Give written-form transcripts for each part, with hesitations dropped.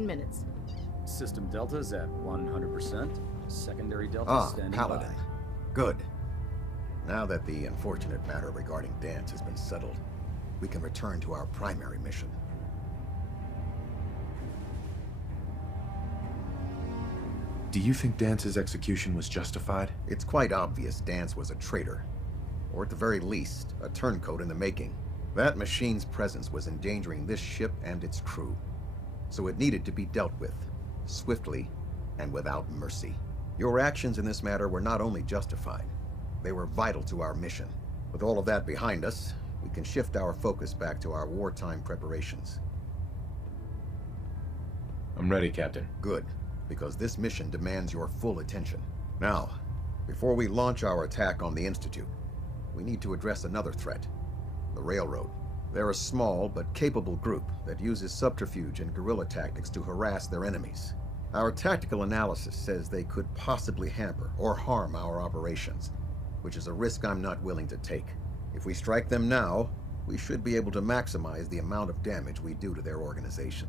Minutes. System Delta's at 100%. Secondary Delta standing Paladin. by. Good. Now that the unfortunate matter regarding Danse has been settled, we can return to our primary mission. Do you think Dance's execution was justified? It's quite obvious Danse was a traitor, or at the very least, a turncoat in the making. That machine's presence was endangering this ship and its crew, so it needed to be dealt with, swiftly and without mercy. Your actions in this matter were not only justified, they were vital to our mission. With all of that behind us, we can shift our focus back to our wartime preparations. I'm ready, Captain. Good, because this mission demands your full attention. Now, before we launch our attack on the Institute, we need to address another threat, the Railroad. They're a small but capable group that uses subterfuge and guerrilla tactics to harass their enemies. Our tactical analysis says they could possibly hamper or harm our operations, which is a risk I'm not willing to take. If we strike them now, we should be able to maximize the amount of damage we do to their organization.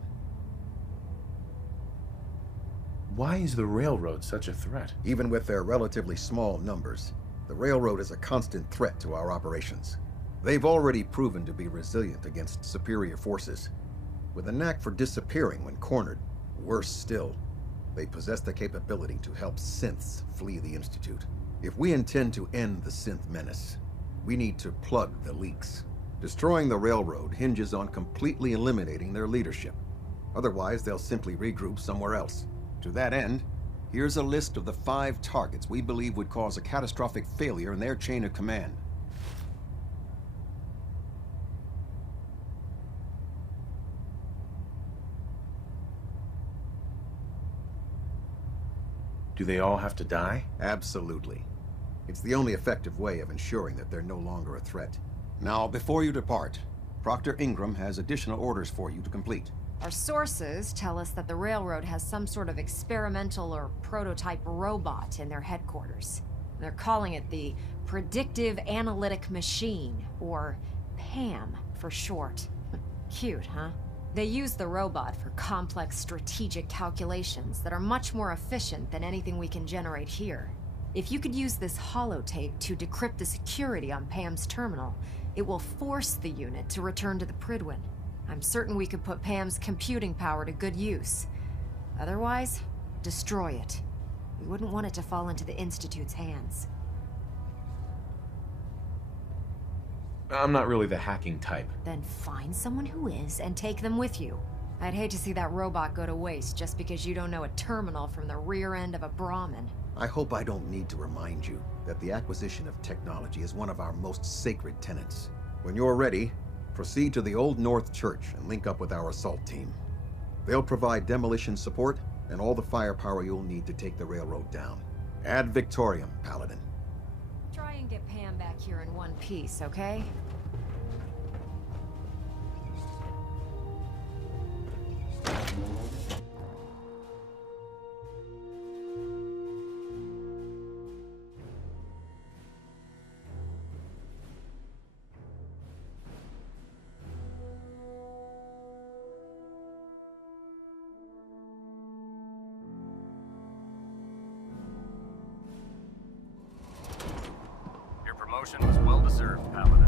Why is the Railroad such a threat? Even with their relatively small numbers, the Railroad is a constant threat to our operations. They've already proven to be resilient against superior forces, with a knack for disappearing when cornered. Worse still, they possess the capability to help synths flee the Institute. If we intend to end the synth menace, we need to plug the leaks. Destroying the Railroad hinges on completely eliminating their leadership. Otherwise, they'll simply regroup somewhere else. To that end, here's a list of the 5 targets we believe would cause a catastrophic failure in their chain of command. Do they all have to die? Absolutely. It's the only effective way of ensuring that they're no longer a threat. Now, before you depart, Proctor Ingram has additional orders for you to complete. Our sources tell us that the Railroad has some sort of experimental or prototype robot in their headquarters. They're calling it the Predictive Analytic Machine, or PAM for short. Cute, huh? They use the robot for complex strategic calculations that are much more efficient than anything we can generate here. If you could use this holotape to decrypt the security on PAM's terminal, it will force the unit to return to the Prydwen. I'm certain we could put PAM's computing power to good use. Otherwise, destroy it. We wouldn't want it to fall into the Institute's hands. I'm not really the hacking type. Then find someone who is and take them with you. I'd hate to see that robot go to waste just because you don't know a terminal from the rear end of a Brahmin. I hope I don't need to remind you that the acquisition of technology is one of our most sacred tenets. When you're ready, proceed to the Old North Church and link up with our assault team. They'll provide demolition support and all the firepower you'll need to take the Railroad down. Ad Victoriam, Paladin. Try and get Pam back here in one piece, okay? Your promotion was well deserved, Paladin.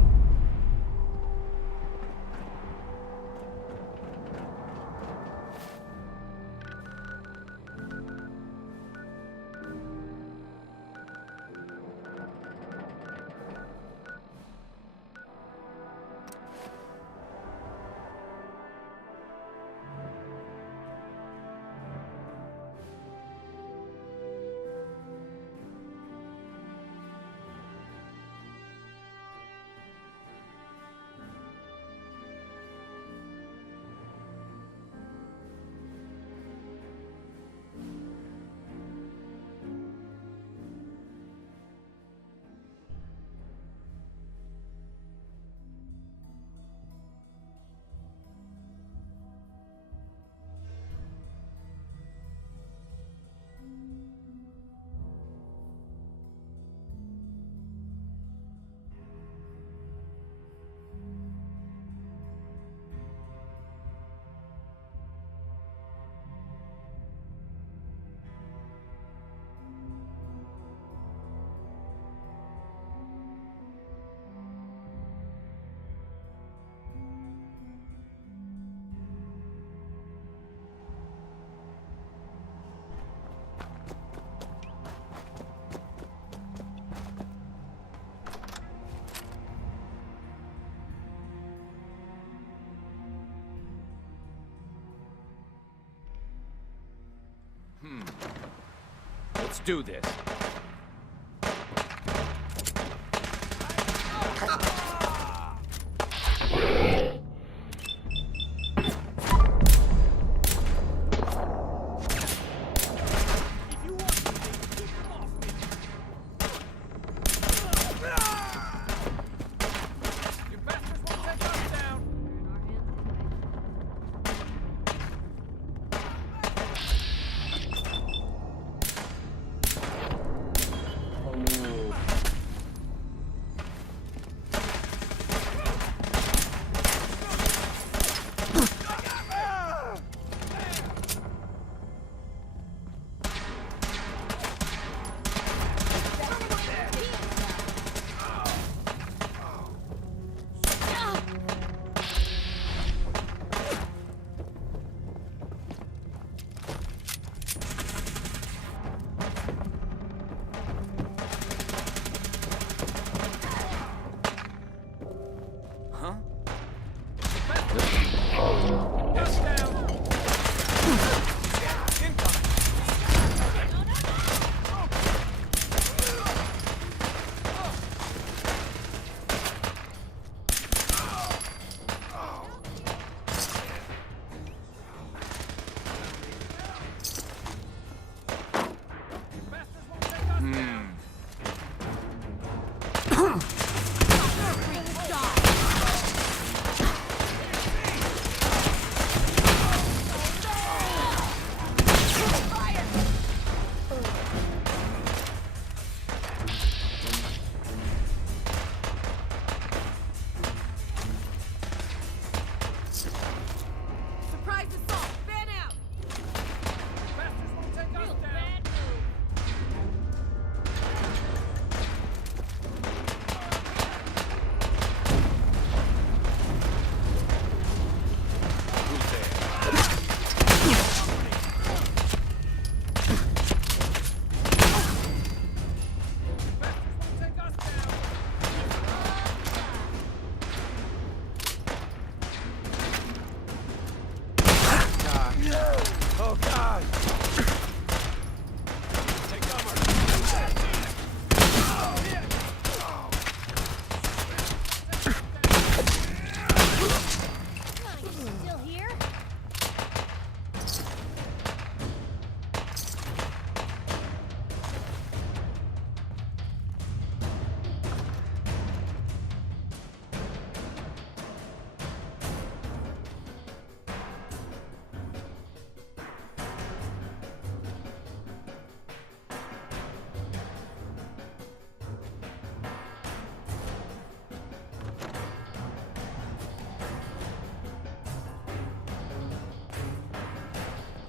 Let's do this.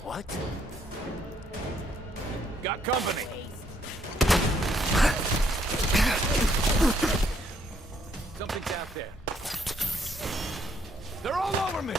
What? Got company. Something's out there. They're all over me!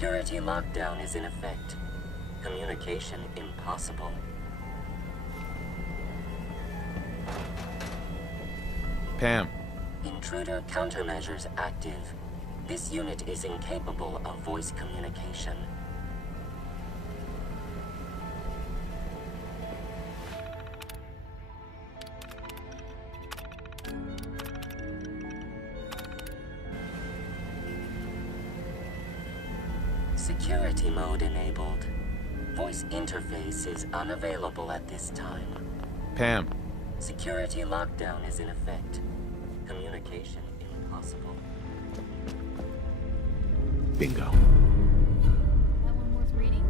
Security lockdown is in effect. Communication impossible. Pam. Intruder countermeasures active. This unit is incapable of voice communication. Security mode enabled. Voice interface is unavailable at this time. Pam. Security lockdown is in effect. Communication impossible. Bingo. That one worth reading?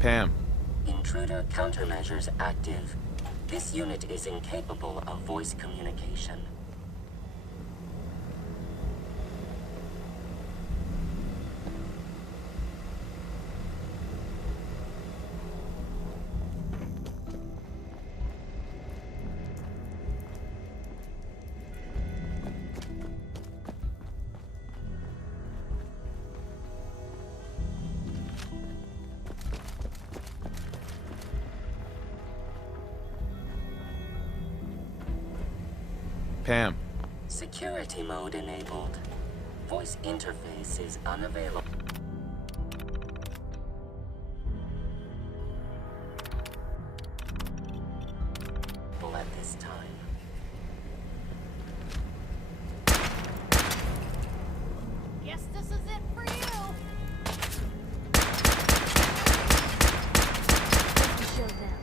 Pam. Intruder countermeasures active. This unit is incapable of voice communication. Pam. Security mode enabled. Voice interface is unavailable. At this time. Guess this is it for you. Let's show them.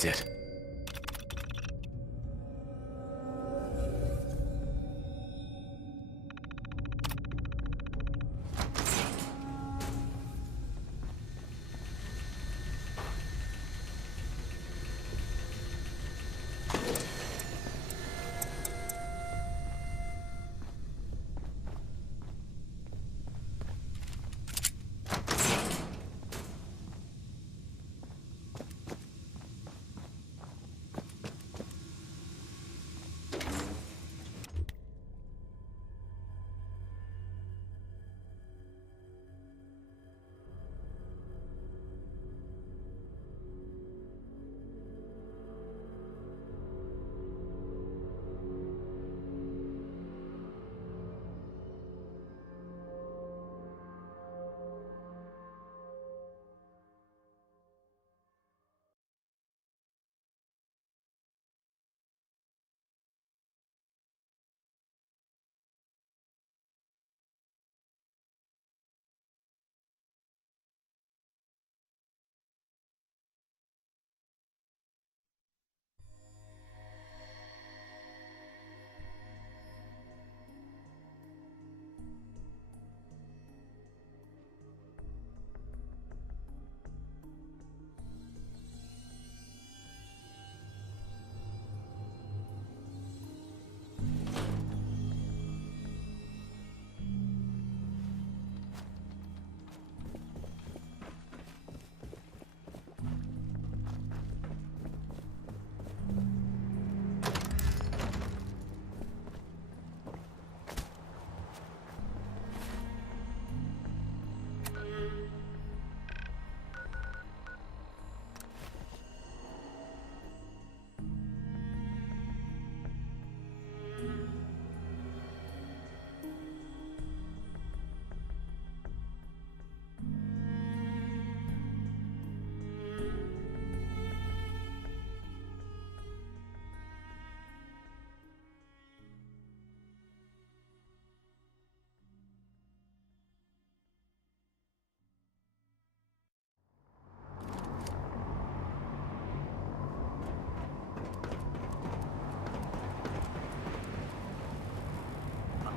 That's it.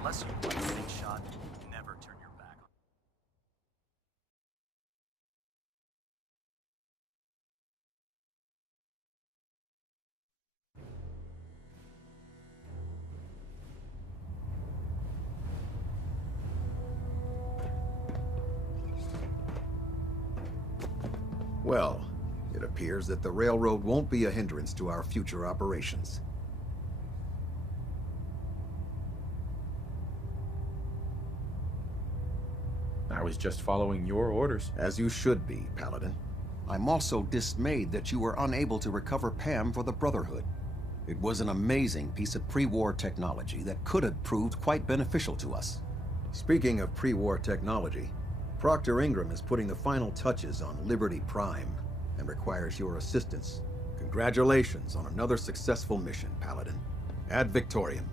Unless you like getting shot, never turn your back on. Well, it appears that the railroad won't be a hindrance to our future operations. I was just following your orders. As you should be, Paladin. I'm also dismayed that you were unable to recover Pam for the Brotherhood. It was an amazing piece of pre-war technology that could have proved quite beneficial to us. Speaking of pre-war technology, Proctor Ingram is putting the final touches on Liberty Prime and requires your assistance. Congratulations on another successful mission, Paladin. Ad Victoriam.